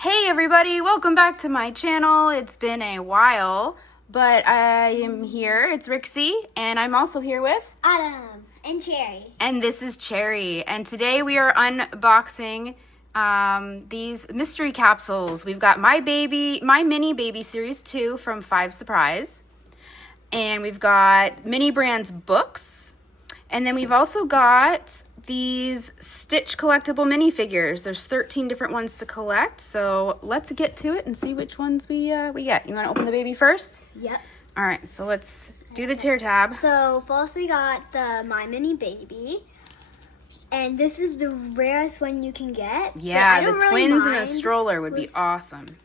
Hey everybody, welcome back to my channel. It's been a while, but I am here. It's Rixie, and I'm also here with Adam and Cherry. And this is Cherry. And today we are unboxing these mystery capsules. We've got My Mini Baby Series 2 from 5 Surprise. And we've got Mini Brands books. And then we've also got these Stitch collectible minifigures. There's 13 different ones to collect, so let's get to it and see which ones we get. You want to open the baby first? Yep. All right, so let's do the tear tab. So first we got the My Mini Baby, and this is the rarest one you can get. Yeah, the twins in a stroller would be awesome.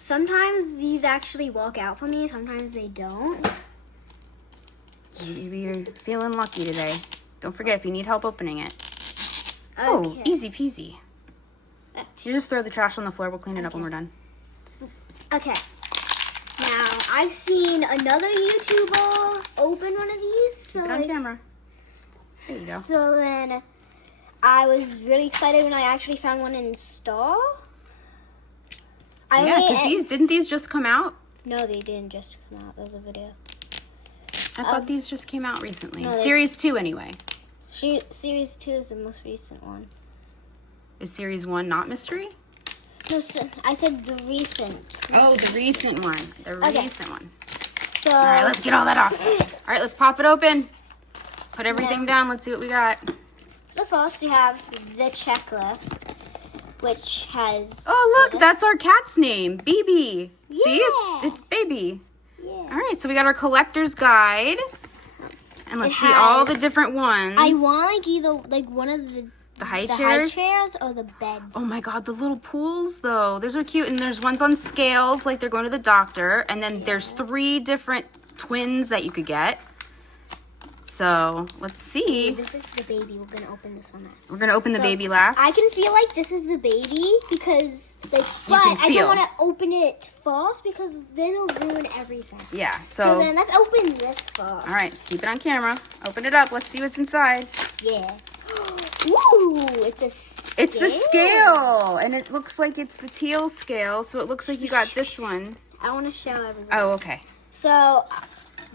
Sometimes these actually walk out for me, sometimes they don't. You're feeling lucky today. Don't forget, if you need help opening it. Okay. Oh, easy peasy. You just throw the trash on the floor. We'll clean it up when we're done. Okay. Now, I've seen another YouTuber open one of these. So Keep it on camera. There you go. So then, I was really excited when I actually found one in store. Yeah, because didn't these just come out? No, they didn't just come out. There was a video. I thought these just came out recently. No, Series 2 anyway. Series 2 is the most recent one. Is Series 1 not mystery? No, I said the recent. Oh, the recent one. The recent one. So, all right, let's get all that off. All right, let's pop it open. Put everything down. Let's see what we got. So first we have the checklist, which has... Oh, look, that's our cat's name, BB. Yeah. See, it's Baby. Yeah. All right, so we got our collector's guide. And let's see all the different ones. I want either one of the high chairs or the beds. Oh my god, the little pools though. Those are cute. And there's ones on scales like they're going to the doctor. And then there's 3 different twins that you could get. So let's see. This is the baby. We're going to open this one last. We're going to open the baby last. I can feel like this is the baby because, but I don't want to open it first because then it'll ruin everything. Yeah, so then let's open this first. All right, just keep it on camera. Open it up. Let's see what's inside. Yeah. Ooh, it's a scale. It's the scale, and it looks like it's the teal scale, so it looks like you got this one. I want to show everybody. Oh, okay. So,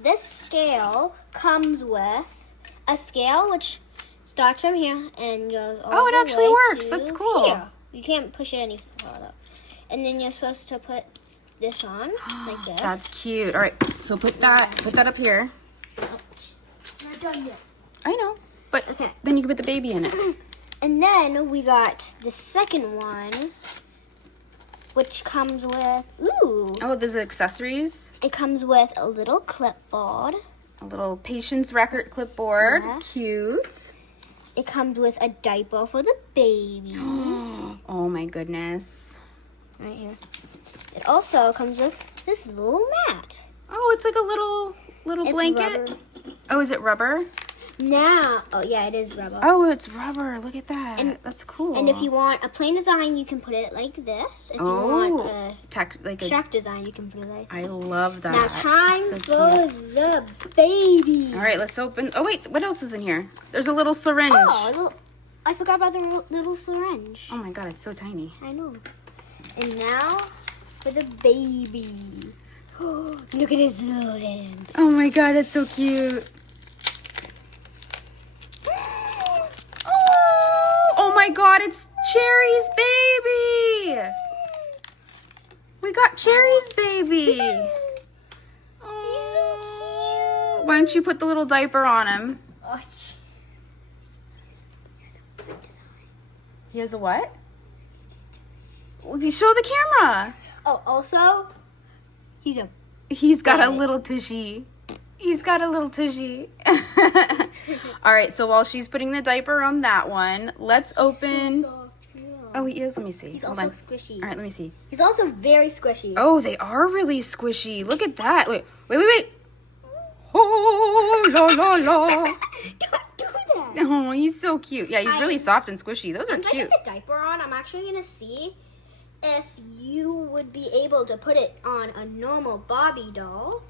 this scale comes with a scale which starts from here and goes all the way. Oh, it actually works. That's cool. Here. You can't push it any further. And then you're supposed to put this on like this. That's cute. All right, so put that up here. Not done yet. I know, but Okay. then you can put the baby in it. And then we got the second one, which comes with, Oh, there's accessories. it comes with a little clipboard. A little patience record clipboard. Yeah. Cute. It comes with a diaper for the baby. Oh my goodness. Right here. It also comes with this little mat. Oh, it's like a little It's blanket. rubber. Oh, is it rubber? Now, oh yeah, it is rubber. Oh, it's rubber. Look at that. And- That's cool. And if you want a plain design, you can put it like this. If you want a track design, you can put it like I this. love that. Now time That's so for cute. the baby. All right, let's open. Oh wait, what else is in here? There's a little syringe. Oh, I forgot about the little syringe. Oh my god, it's so tiny. I know. And now for the baby. Look at his little hands. Oh my god, that's so cute. Oh my god, it's Cherry's baby. We got Cherry's baby. He's so cute. Why don't you put the little diaper on him? Oh, He has a what? Well, you show the camera. oh, also, He's got a little tushy. He's got a little tushy. All right, so while she's putting the diaper on that one, let's open. So soft, yeah. Oh, he is. Let me see. He's Hold also on. squishy. All right, let me see. He's also very squishy. Oh, they are really squishy. Look at that. Wait. Oh, la, la, la. Don't do that. Oh, he's so cute. Yeah, he's really soft and squishy. Those are Once cute. I put the diaper on, I'm actually going to see if you would be able to put it on a normal Barbie doll.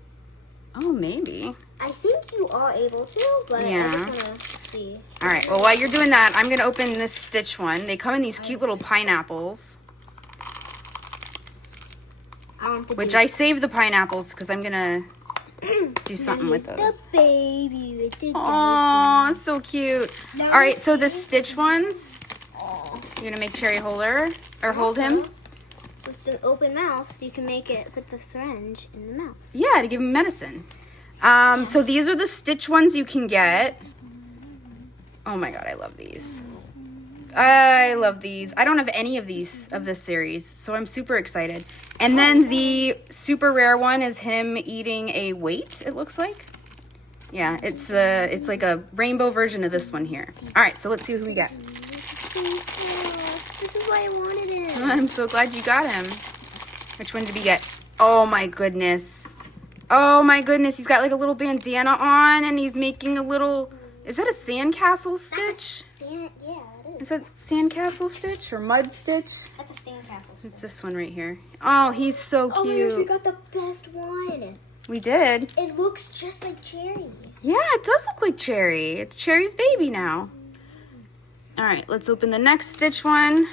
Oh, maybe. I think you are able to, but Yeah. I just want to see. All right, well, while you're doing that, I'm going to open this Stitch one. They come in these cute little pineapples. I want the Which dupe. I saved the pineapples because I'm gonna do something with Here's those. the baby with the Oh, so cute. Now All right, you so the see? Stitch ones, Aw. you're gonna make Cherry hold her or hold him. Also, with the open mouth, so you can make it put the syringe in the mouth. Yeah, to give him medicine. So these are the Stitch ones you can get. Oh my god, I love these. I love these. I don't have any of these of this series, so I'm super excited. And then the super rare one is him eating a weight, it looks like. Yeah, it's like a rainbow version of this one here. All right, so let's see who we got. This is why I wanted it. I'm so glad you got him. Which one did we get? Oh my goodness. Oh my goodness, he's got like a little bandana on and he's making a little, is that a sandcastle Stitch? Yeah, it Is that sandcastle Stitch or mud Stitch? That's a sandcastle. It's this one right here. Oh, he's so Oh my gosh, we cute. got the best one. We did. It looks just like Cherry. Yeah, it does look like Cherry. It's Cherry's baby now. All right, let's open the next Stitch one.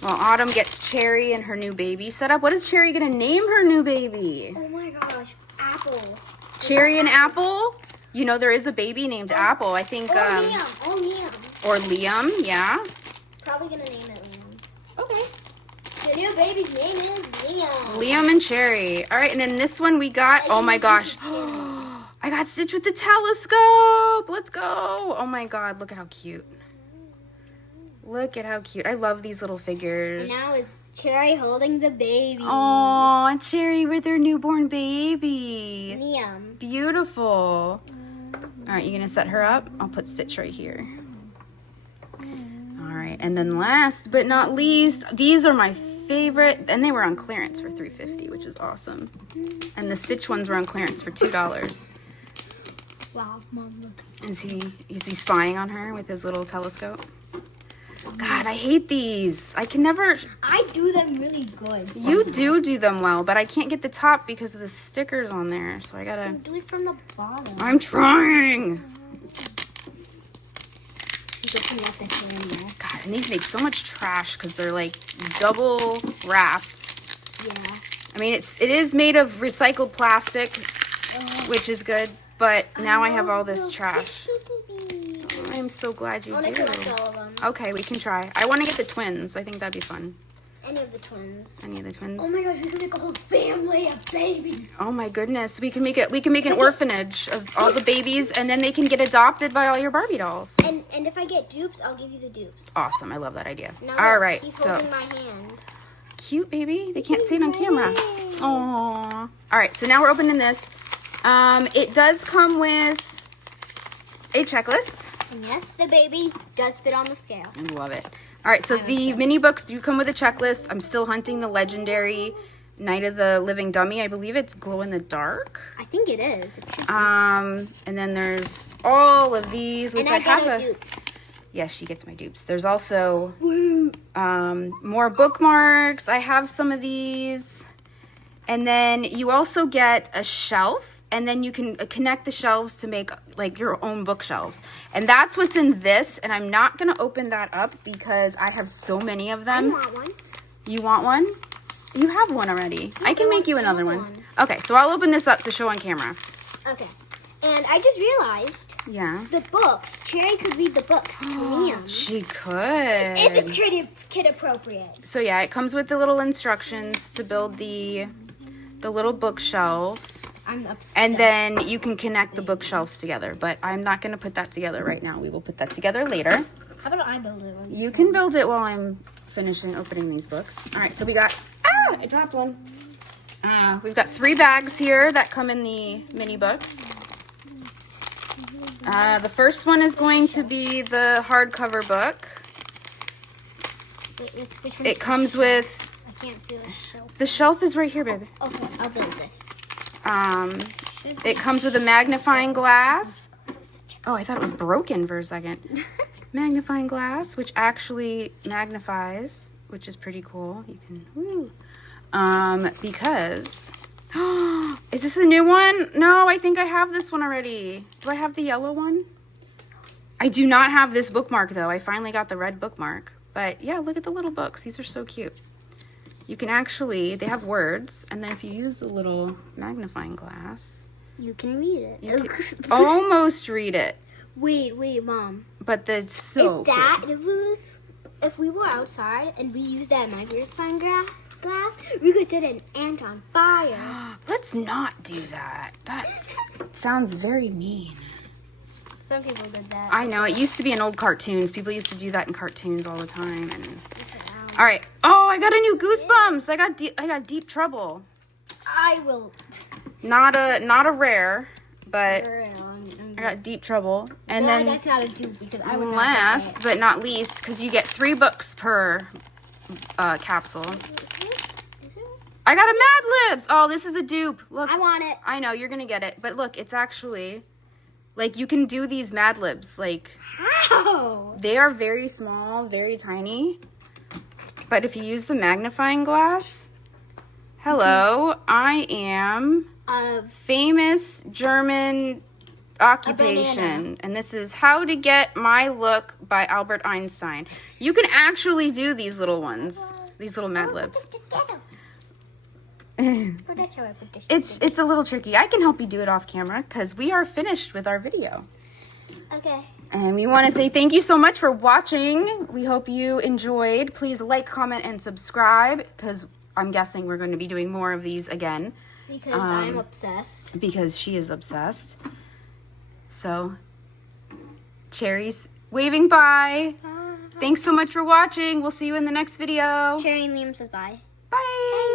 Well, Autumn gets Cherry and her new baby set up. What is Cherry gonna name her new baby? Oh my gosh, Apple. Cherry and Apple? You know, there is a baby named Apple. I think, Liam. Oh, Liam. or Liam, yeah. Probably gonna name it Liam. Okay. The new baby's name is Liam. Liam and Cherry. All right, and then this one we got, oh my gosh. I got Stitch with the telescope. Let's go. Oh my god, look at how cute. Look at how cute. I love these little figures. And now is Cherry holding the baby. Oh, Cherry with her newborn baby. Liam. Beautiful. All right, you gonna set her up? I'll put Stitch right here. All right, and then last but not least, these are my favorite, and they were on clearance for $3.50, which is awesome. And the Stitch ones were on clearance for $2. Wow, Mom. Is he spying on her with his little telescope? God, I hate these. I can never. I do them really good. You do them well, but I can't get the top because of the stickers on there. So I gotta. Do it from the bottom. I'm trying. Just let the hair in there. God, and these make so much trash because they're like double wrapped. Yeah. I mean, it is made of recycled plastic, which is good. But now I have all this trash. I'm so glad you I want to do. collect all of them. Okay, we can try. I want to get the twins. I think that'd be fun. Any of the twins. Any of the twins? Oh my gosh, we could make a whole family of babies. Oh my goodness, we can make an orphanage of all the babies, and then they can get adopted by all your Barbie dolls. And if I get dupes, I'll give you the dupes. Awesome, I love that idea. Now All look, right, he's so holding my hand. cute baby. They can't see it on camera. Yay. Aww. All right, so now we're opening this. It does come with a checklist. And yes, the baby does fit on the scale. I love it. All right, so the mini books do come with a checklist. I'm still hunting the legendary Night of the Living Dummy. I believe it's glow in the dark. I think it is. It should be. And then there's all of these, which and I have got a dupes. Yes, she gets my dupes. There's also more bookmarks. I have some of these. And then you also get a shelf. And then you can connect the shelves to make like your own bookshelves. And that's what's in this. And I'm not going to open that up because I have so many of them. I want one. You want one? You have one already. I can make you another one. Okay, so I'll open this up to show on camera. Okay. And I just realized Yeah. the books. Cherry could read the books to Liam. She could. If it's kid appropriate. So yeah, it comes with the little instructions to build the little bookshelf. I'm obsessed. And then you can connect the bookshelves together. But I'm not going to put that together right now. We will put that together later. How about I build it? You can build it while I'm finishing opening these books. All right, so we got... I dropped one. We've got 3 bags here that come in the mini books. The first one is going to be the hardcover book. Wait, which one? It comes with... I can't feel a shelf. The shelf is right here, baby. Okay, I'll build this. It comes with a magnifying glass. Oh, I thought it was broken for a second. Magnifying glass, which actually magnifies, which is pretty cool. You can, woo. Because, is this a new one? No, I think I have this one already. Do I have the yellow one? I do not have this bookmark though. I finally got the red bookmark. But yeah, look at the little books. These are so cute. you can actually, they have words, and then if you use the little magnifying glass, You can read it. you can almost read it. Wait, Mom. But that's so If we were outside and we used that magnifying glass, we could set an ant on fire. cool. Let's not do that. That sounds very mean. Some people did that. I know, it used to be in old cartoons. People used to do that in cartoons all the time. And all right. Oh, I got a new Goosebumps. I got Deep Trouble. I will. Not a rare, but I got Deep Trouble. And then that's not a dupe because I would last but not least, because you get 3 books per capsule, Is it? I got a Mad Libs. Oh, this is a dupe. Look, I want it. I know you're gonna get it, but look, it's actually like you can do these Mad Libs. Like How? they are very small, very tiny. But if you use the magnifying glass, hello, I am famous German occupation, and this is How to Get My Look by Albert Einstein. You can actually do these little ones, these little Mad Libs. It's a little tricky. I can help you do it off camera because we are finished with our video. Okay. And we want to say thank you so much for watching. We hope you enjoyed. Please like, comment, and subscribe because I'm guessing we're going to be doing more of these again. Because I'm obsessed. Because she is obsessed. So, Cherry's waving bye. Thanks so much for watching. We'll see you in the next video. Cherry and Liam says bye. Bye.